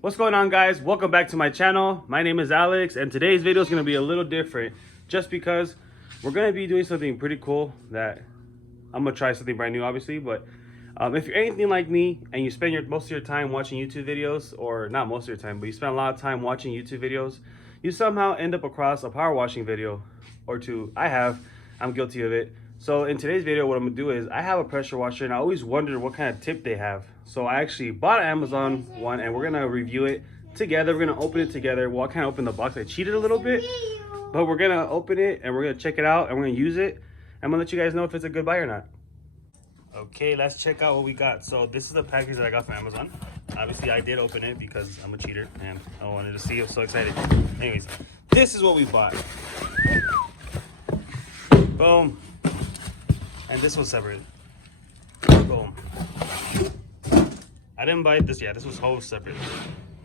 What's going on, guys? Welcome back to my channel. My name is Alex, and today's video is going to be a little different just because we're going to be doing something pretty cool that I'm going to try something brand new, obviously. But if you're anything like me and you spend most of your time watching YouTube videos, or not most of your time, but you spend a lot of time watching YouTube videos, you somehow end up across a power washing video or two. I'm guilty of it. So in today's video, what I'm gonna do is I have a pressure washer, and I always wondered what kind of tip they have. So I actually bought an Amazon one, and we're gonna review it together. We're gonna open it together. Well, I kind of opened the box. I cheated a little bit, but we're gonna open it and we're gonna check it out and we're gonna use it. I'm gonna let you guys know if it's a good buy or not. Okay, let's check out what we got. So this is the package that I got from Amazon. Obviously, I did open it because I'm a cheater and I wanted to see it. I was so excited. Anyways, this is what we bought. Boom. And this was separate. Boom. I didn't buy this yet. This was whole separate.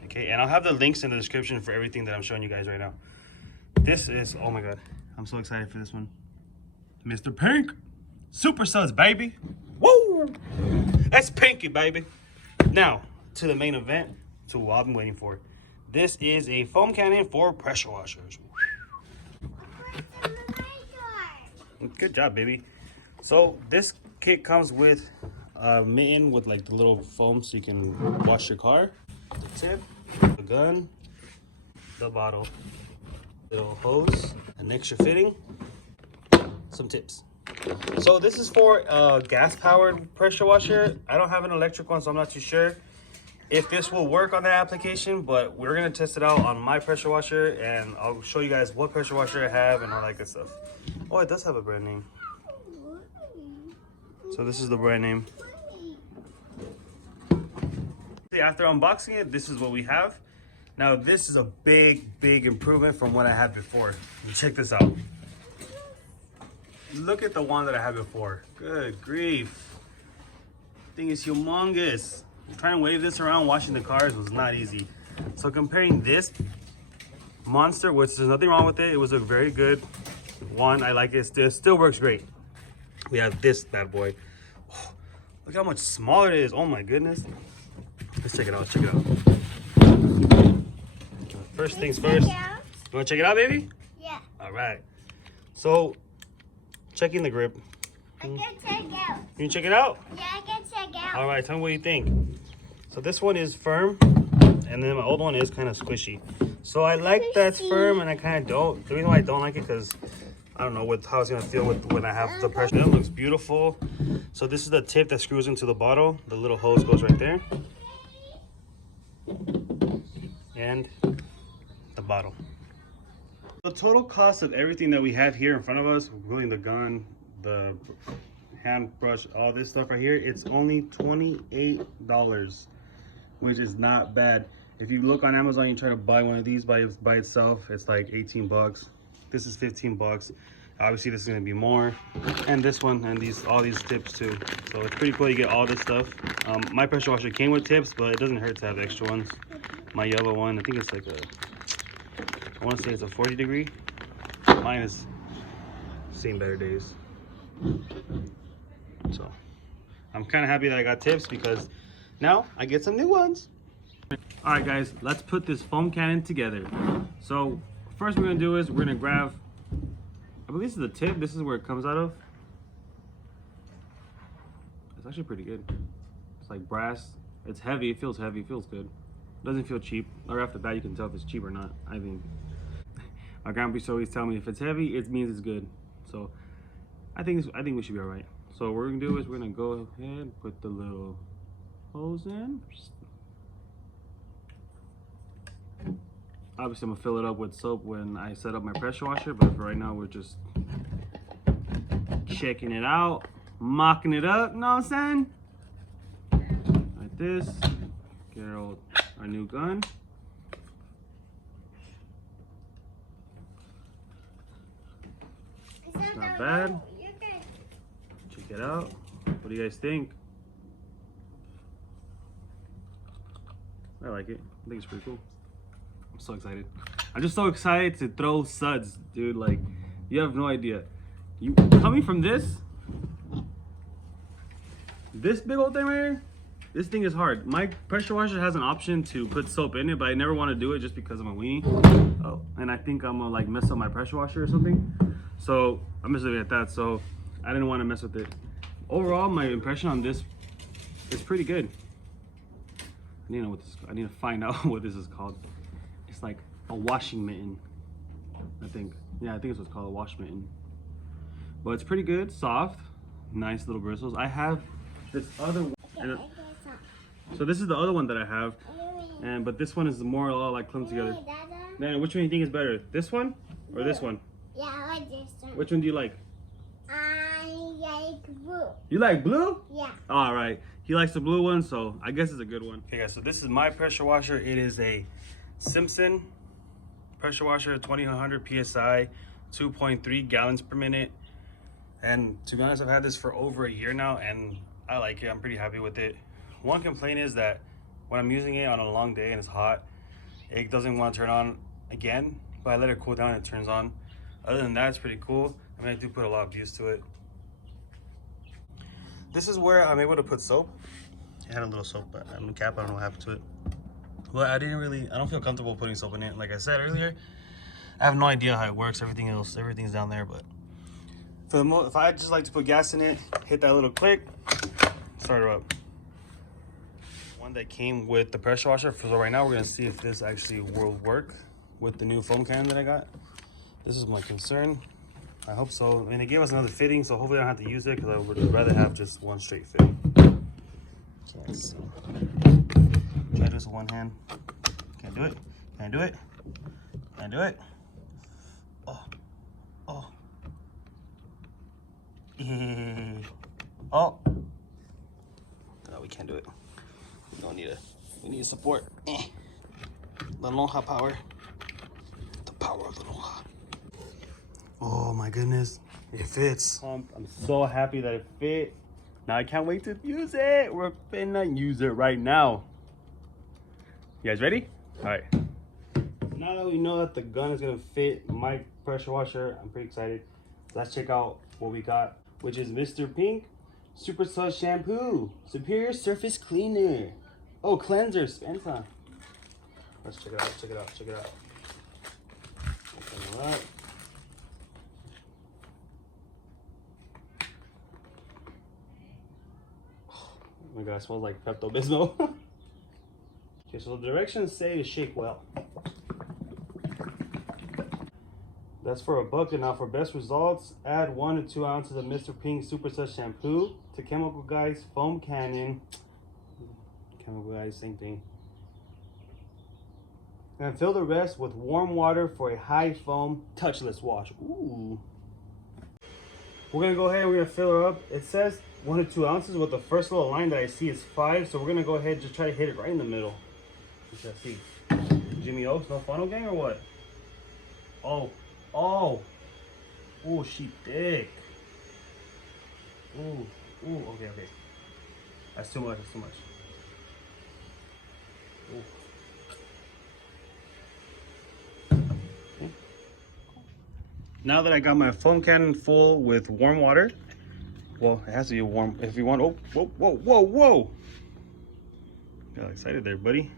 Okay, and I'll have the links in the description for everything that I'm showing you guys right now. This is, oh my god, I'm so excited for this one. Mr. Pink. Super Suds, baby. Woo! That's Pinky, baby. Now, to the main event, to what I've been waiting for. This is a foam cannon for pressure washers. Good job, baby. So this kit comes with a mitten with like the little foam so you can wash your car, the tip, the gun, the bottle, little hose, an extra fitting, some tips. So this is for a gas powered pressure washer. I don't have an electric one, so I'm not too sure if this will work on that application, but we're gonna test it out on my pressure washer, and I'll show you guys what pressure washer I have and all that good stuff. Oh, it does have a brand name. So this is the brand name. After unboxing it, this is what we have. Now this is a big improvement from what I had before. Check this out. Look at the one that I had before. Good grief. Thing is humongous. Trying to wave this around washing the cars was not easy. So comparing this monster, which there's nothing wrong with it, it was a very good one. I like it. It still works great. We have this bad boy. Oh, look how much smaller it is. Oh my goodness. Let's check it out. Check it out. First things first. You want to check it out, baby? Yeah. All right. So, checking the grip. I can check out. You can check it out? Yeah, I can check out. All right. Tell me what you think. So this one is firm, and then my old one is kind of squishy. So I like that's firm, and I kind of don't. The reason why I don't like it because I don't know how it's gonna feel when I have the pressure. It looks beautiful. So this is the tip that screws into the bottle. The little hose goes right there. And the bottle. The total cost of everything that we have here in front of us, including the gun, the hand brush, all this stuff right here, it's only $28, which is not bad. If you look on Amazon, you try to buy one of these by itself, it's like 18 bucks. This is 15 bucks. Obviously this is going to be more, and this one, and all these tips too. So it's pretty cool. You get all this stuff. My pressure washer came with tips, but it doesn't hurt to have extra ones. My yellow one, I think it's like I want to say it's a 40 degree. Mine is seen better days. So I'm kind of happy that I got tips because now I get some new ones. All right, guys, let's put this foam cannon together. So first we're gonna do is we're gonna grab, I believe this is the tip. This is where it comes out of. It's actually pretty good. It's like brass. It's heavy. It feels heavy. It feels good. It doesn't feel cheap. Right off the bat, you can tell if it's cheap or not. I think my grandpa used to always tell me if it's heavy, it means it's good. So I think we should be all right. So what we're gonna do is we're gonna go ahead and put the little hose in. Obviously, I'm gonna fill it up with soap when I set up my pressure washer, but for right now, we're just checking it out, mocking it up. You know what I'm saying? Like this. Get our new gun. It's not bad. Check it out. What do you guys think? I like it. I think it's pretty cool. I'm so excited. I'm just so excited to throw suds, dude. Like, you have no idea. You coming from this big old thing right here, This thing is hard. My pressure washer has an option to put soap in it, but I never want to do it just because of my weenie. Oh, and I think I'm gonna like mess up my pressure washer or something. So I'm just leaving it at that. So I didn't want to mess with it. Overall, my impression on this is pretty good. I need to know what this. I need to find out what this is called. It's like a washing mitten, I think. Yeah, I think it's what's called a wash mitten. But it's pretty good, soft, nice little bristles. I have this other one. So this is the other one that I have, but this one is more all like clumped together. Then which one do you think is better? This one or this one? Yeah, I like this one. Which one do you like? I like blue. You like blue? Yeah. All right. He likes the blue one, so I guess it's a good one. Okay, guys, so this is my pressure washer. It is a Simpson pressure washer, 2100 PSI, 2.3 gallons per minute. And to be honest, I've had this for over a year now, and I like it. I'm pretty happy with it. One complaint is that when I'm using it on a long day and it's hot, it doesn't want to turn on again, but I let it cool down and it turns on. Other than that, it's pretty cool. I mean, I do put a lot of use to it. This is where I'm able to put soap. It had a little soap cap. I don't know what happened to it. Well, I don't feel comfortable putting soap in it. Like I said earlier, I have no idea how it works. Everything's down there. But for if I just like to put gas in it, hit that little click, start her up. One that came with the pressure washer. So right now we're gonna see if this actually will work with the new foam cannon that I got. This is my concern. I hope so. I mean, they gave us another fitting, so hopefully I don't have to use it because I would rather have just one straight fitting. Can't see. Try this with one hand. Can't do it. Can't do it. Can't do it. Oh. Oh. Oh. No, we can't do it. We need support. The lonja power. The power of the lonja. Oh my goodness, it fits. I'm so happy that it fit. Now I can't wait to use it. We're finna use it right now. You guys ready? All right. Now that we know that the gun is gonna fit my pressure washer, I'm pretty excited. Let's check out what we got, which is Mr. Pink Super Suds Shampoo, Superior Surface Cleaner. Oh, cleanser, Spencer. Let's check it out, check it out, check it out. Open it up. Oh my god, it smells like Pepto-Bismol. Okay, so the directions say to shake well. That's for $1, and now for best results, add 1 to 2 ounces of Mr. Pink Super Suds Shampoo to Chemical Guys Foam Cannon. Chemical Guys, same thing. And fill the rest with warm water for a high foam touchless wash. Ooh. We're gonna go ahead and we're gonna fill her up. It says 1 to 2 ounces, but the first little line that I see is 5. So we're gonna go ahead and just try to hit it right in the middle. Let's see. Jimmy Oaks, no funnel gang or what? Oh, oh, oh, she thick. Ooh, ooh, okay, okay. That's too much. That's too much. Ooh. Okay. Now that I got my foam cannon full with warm water, well, it has to be warm. If you want, oh, whoa, whoa, whoa, whoa! Got excited there, buddy.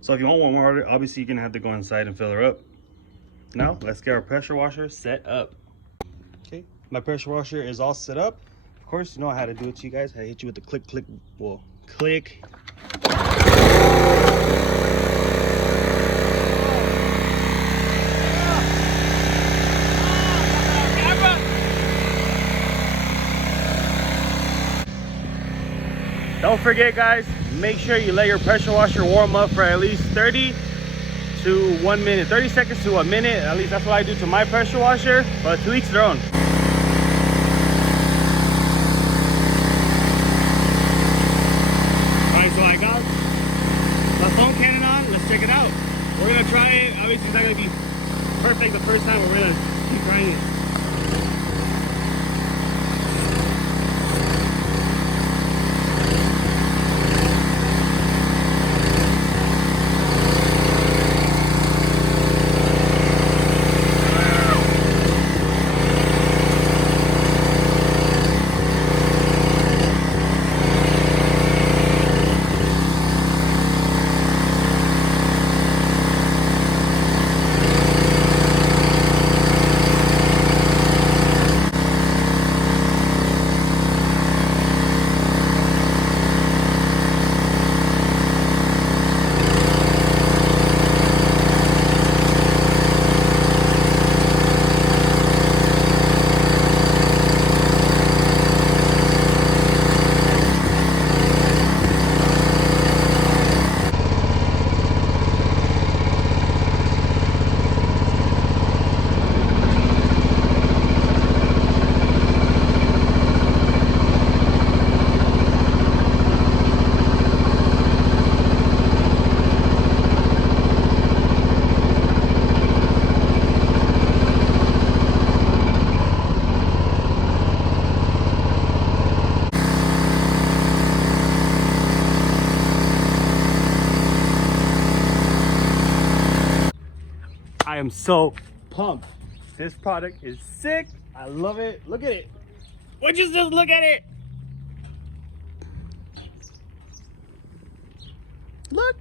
So if you want warm water, obviously you're gonna have to go inside and fill her up. Now let's get our pressure washer set up. Okay, my pressure washer is all set up. Of course, you know how to do it to you guys. I hit you with the click, click, well, click. Don't forget, guys, make sure you let your pressure washer warm up for at least 30 to 1 minute, 30 seconds to a minute. At least that's what I do to my pressure washer, but to each their own. Alright, so I got my foam cannon on. Let's check it out. We're gonna try it. Obviously, it's not gonna be perfect the first time, but we're gonna keep trying it. I am so pumped. This product is sick. I love it. Look at it. Would you just look at it? Look.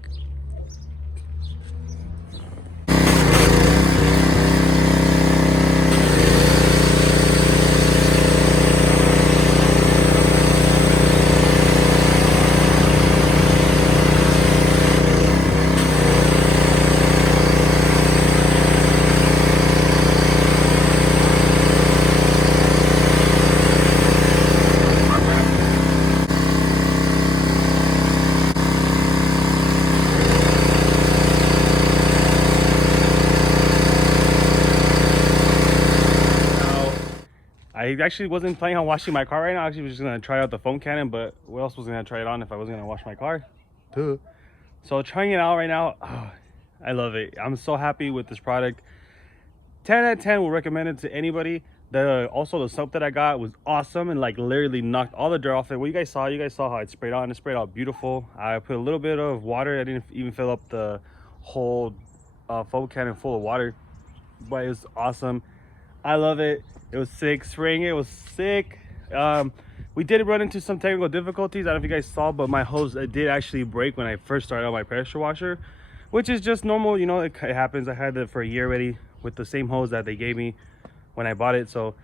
I actually wasn't planning on washing my car right now. I actually was just gonna try out the foam cannon, but what else was I gonna try it on if I wasn't gonna wash my car? Duh. So trying it out right now, oh, I love it. I'm so happy with this product. 10 out of 10 will recommend it to anybody. Also the soap that I got was awesome and like literally knocked all the dirt off it. Well, you guys saw how it sprayed out, and it sprayed out beautiful. I put a little bit of water. I didn't even fill up the whole foam cannon full of water, but it was awesome. I love it. It was sick. Spraying it was sick. We did run into some technical difficulties. I don't know if you guys saw, but my hose did actually break when I first started out my pressure washer, which is just normal. You know, it happens. I had it for a year already with the same hose that they gave me when I bought it, so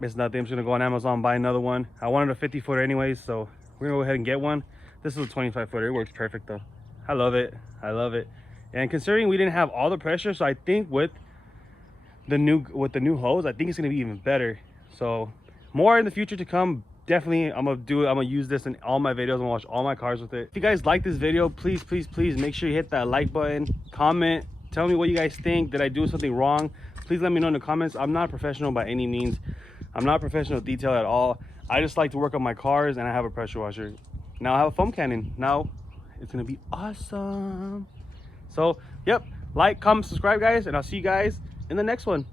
it's nothing. I'm just gonna go on Amazon and buy another one. I wanted a 50 footer anyways, so we're gonna go ahead and get one. This is a 25 footer. It works perfect though. I love it. I love it. And considering we didn't have all the pressure, so I think with the new hose, I think it's gonna be even better. So more in the future to come. Definitely I'm gonna use this in all my videos. I'm gonna wash all my cars with it. If you guys like this video, please make sure you hit that like button, comment, tell me what you guys think. Did I do something wrong? Please let me know in the comments. I'm not professional by any means. I'm not professional detail at all. I just like to work on my cars, and I have a pressure washer. Now I have a foam cannon. Now it's gonna be awesome. So yep, like, comment, subscribe guys, and I'll see you guys in the next one.